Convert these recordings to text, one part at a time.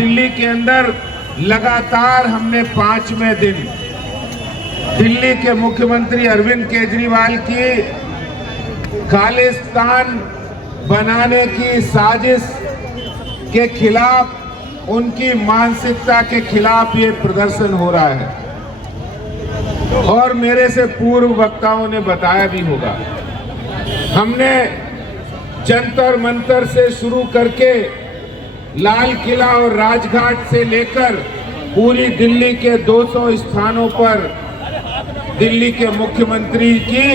दिल्ली के अंदर लगातार हमने 5वें दिन दिल्ली के मुख्यमंत्री अरविंद केजरीवाल की खालिस्तान बनाने की साजिश के खिलाफ, उनकी मानसिकता के खिलाफ ये प्रदर्शन हो रहा है। और मेरे से पूर्व वक्ताओं ने बताया भी होगा, हमने जंतर मंतर से शुरू करके लाल किला और राजघाट से लेकर पूरी दिल्ली के 200 स्थानों पर दिल्ली के मुख्यमंत्री की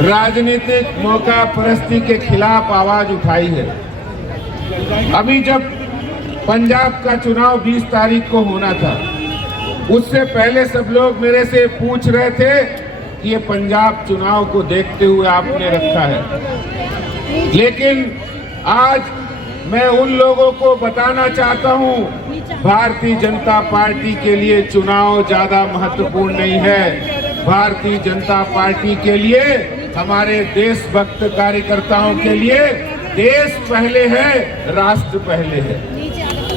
राजनीतिक मौका परस्ती के खिलाफ आवाज उठाई है। अभी जब पंजाब का चुनाव 20 तारीख को होना था, उससे पहले सब लोग मेरे से पूछ रहे थे कि ये पंजाब चुनाव को देखते हुए आपने रखा है। लेकिन आज मैं उन लोगों को बताना चाहता हूं, भारतीय जनता पार्टी के लिए चुनाव ज्यादा महत्वपूर्ण नहीं है। भारतीय जनता पार्टी के लिए, हमारे देशभक्त कार्यकर्ताओं के लिए देश पहले है, राष्ट्र पहले है।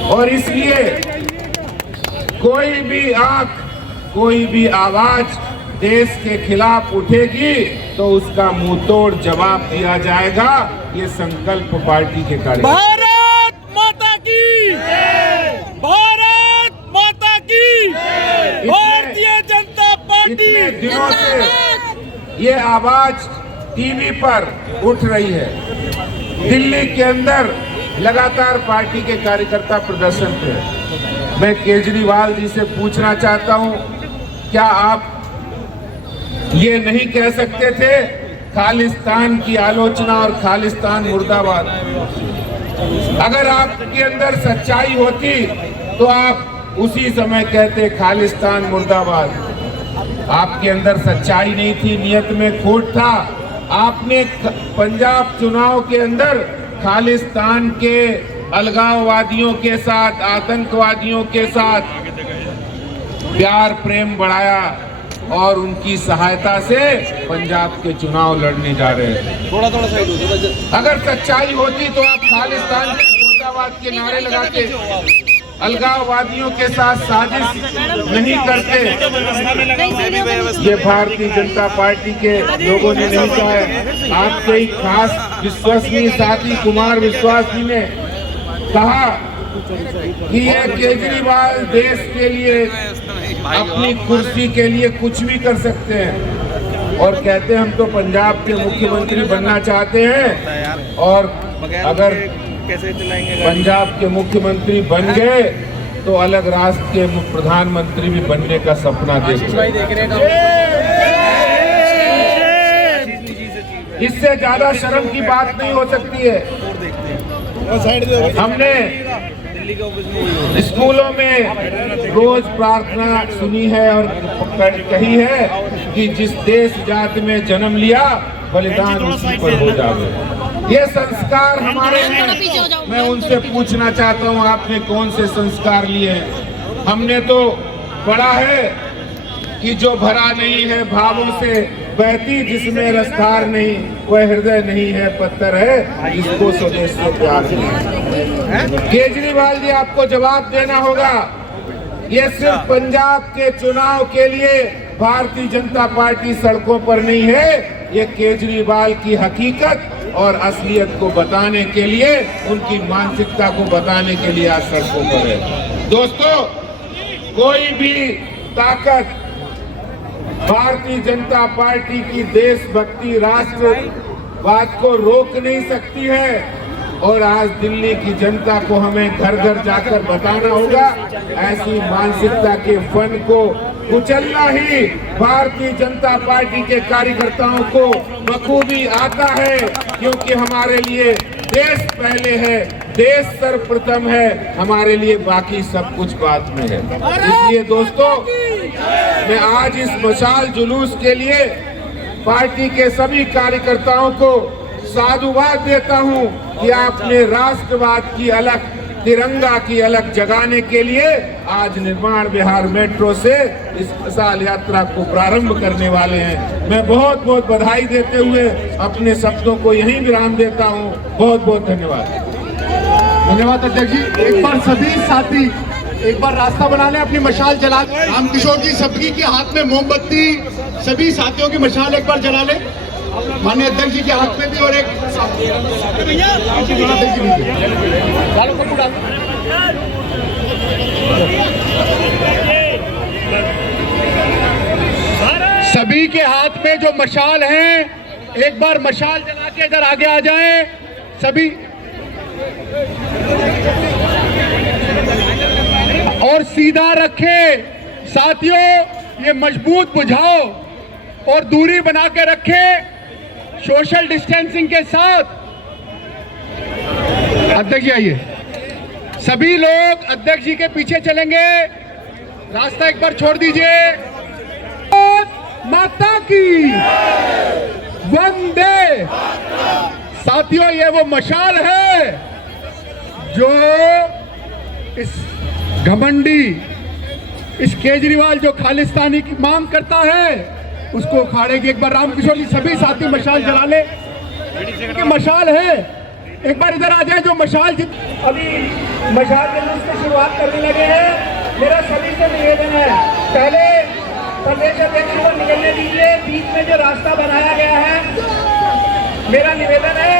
और इसलिए कोई भी आंख, कोई भी आवाज देश के खिलाफ उठेगी तो उसका मुंहतोड़ जवाब दिया जाएगा। ये संकल्प पार्टी के कार्य। भारत माता की, भारत माता की, भारतीय जनता पार्टी। इतने दिनों से ये आवाज टीवी पर उठ रही है। दिल्ली के अंदर लगातार पार्टी के कार्यकर्ता प्रदर्शन पे। मैं केजरीवाल जी से पूछना चाहता हूं, क्या आप ये नहीं कह सकते थे खालिस्तान की आलोचना और खालिस्तान मुर्दाबाद? अगर आपके अंदर सच्चाई होती तो आप उसी समय कहते खालिस्तान मुर्दाबाद। आपके अंदर सच्चाई नहीं थी, नियत में खोट था। आपने पंजाब चुनाव के अंदर खालिस्तान के अलगाववादियों के साथ, आतंकवादियों के साथ प्यार प्रेम बढ़ाया और उनकी सहायता से पंजाब के चुनाव लड़ने जा रहे हैं। थोड़ा साइड हो जाओ। अगर सच्चाई होती तो आप खालिस्तान के मुर्दाबाद के नारे लगाते, अलगाववादियों के साथ साजिश नहीं करते। ये भारतीय जनता पार्टी के लोगों ने नहीं कहा है। आपके एक खास विश्वसनीय साथी कुमार विश्वास जी ने कहा कि ये केजरीवाल देश के लिए, अपनी कुर्सी के लिए कुछ भी कर सकते हैं। और कहते हैं हम तो पंजाब के मुख्यमंत्री बनना चाहते हैं, और अगर पंजाब के मुख्यमंत्री बन गए तो अलग राष्ट्र के प्रधानमंत्री भी बनने का सपना देख रहे हैं। इससे ज्यादा शर्म की बात नहीं हो सकती है। हमने स्कूलों में रोज प्रार्थना सुनी है और कही है कि जिस देश जाति में जन्म लिया बलिदान उसी पर हो जावे। ये संस्कार हमारे हैं। मैं उनसे पूछना चाहता हूँ, आपने कौन से संस्कार लिए हैं? हमने तो पढ़ा है कि जो भरा नहीं है भावों से बहती, जिसमें रसधार नहीं वह हृदय नहीं है, पत्थर है जिसको स्वदेश से प्यार नहीं। केजरीवाल जी, आपको जवाब देना होगा। ये सिर्फ पंजाब के चुनाव के लिए भारतीय जनता पार्टी सड़कों पर नहीं है। ये केजरीवाल की हकीकत और असलियत को बताने के लिए, उनकी मानसिकता को बताने के लिए आज सड़कों पर है। दोस्तों, कोई भी ताकत भारतीय जनता पार्टी की देशभक्ति, राष्ट्रवाद को रोक नहीं सकती है। और आज दिल्ली की जनता को हमें घर घर जाकर बताना होगा, ऐसी मानसिकता के फन को कुचलना ही भारतीय जनता पार्टी के कार्यकर्ताओं को बखूबी आता है। क्योंकि हमारे लिए देश पहले है, देश सर्वप्रथम है, हमारे लिए बाकी सब कुछ बाद में है। इसलिए दोस्तों, मैं आज इस मशाल जुलूस के लिए पार्टी के सभी कार्यकर्ताओं को साधुवाद देता हूं कि आपने राष्ट्रवाद की अलग, तिरंगा की अलग जगाने के लिए आज निर्माण बिहार मेट्रो से इस मशाल यात्रा को प्रारंभ करने वाले हैं। मैं बहुत बहुत बधाई देते हुए अपने शब्दों को यहीं विराम देता हूं। बहुत बहुत धन्यवाद। धन्यवाद अध्यक्ष जी। एक बार सभी साथी एक बार रास्ता बना लें, अपनी मशाल जला लें। रामकिशोर जी सबकी के हाथ में मोमबत्ती, सभी साथियों की मशाल एक बार जला लें, माननीय अध्यक्ष जी के हाथ में भी और एक सभी के हाथ में जो मशाल है, एक बार मशाल जला के इधर आगे आ जाएं सभी, और सीधा रखे साथियों, ये मजबूत बुझाओ और दूरी बना के रखे सोशल डिस्टेंसिंग के साथ। अध्यक्ष जी आइए, सभी लोग अध्यक्ष जी के पीछे चलेंगे, रास्ता एक बार छोड़ दीजिए। माता की वंदे। साथियों, ये वो मशाल है जो इस घमंडी, इस केजरीवाल जो खालिस्तानी की मांग करता है, उसको उखाड़ेगी। एक बार रामकिशोर जी सभी साथी मशाल जला ले, मशाल है, एक बार इधर आ जाए। जो मशाल अभी मशाल जुलूस की शुरुआत करने लगे हैं, मेरा सभी से निवेदन है, पहले प्रदेश अध्यक्ष को निकलने दीजिए। बीच में जो रास्ता बनाया गया है, मेरा निवेदन है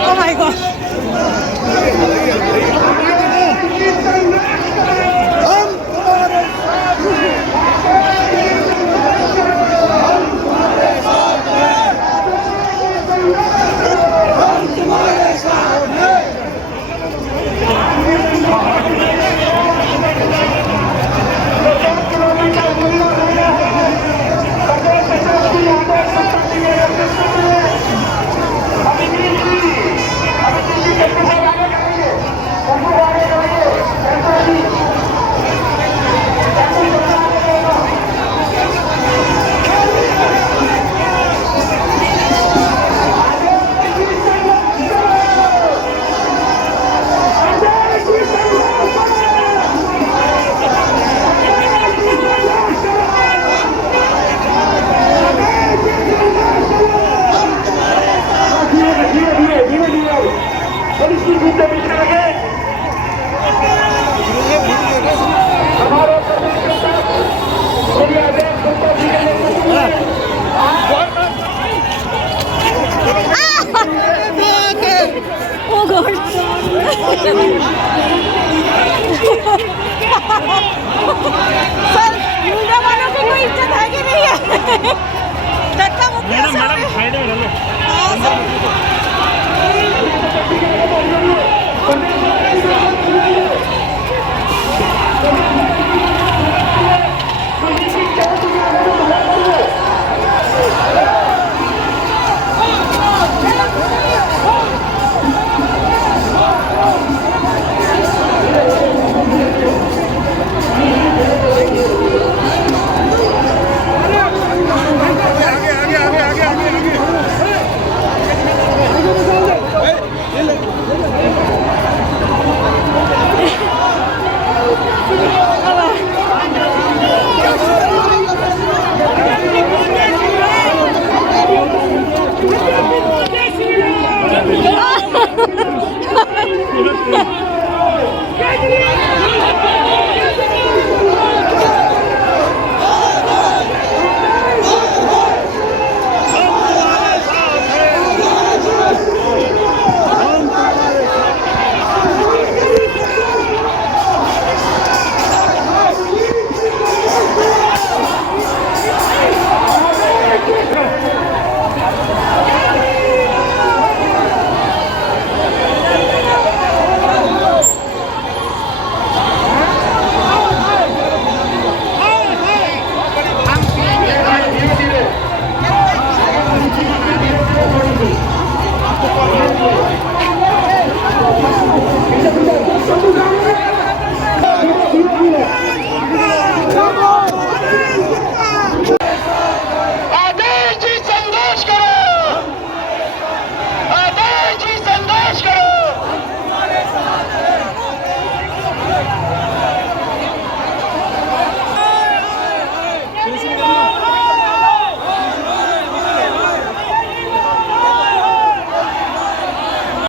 Oh my God. Sir media वालों की कोई इज्जत है कि नहीं है? धक्का मुक्की मैडम साइड में रहो। हाँ सर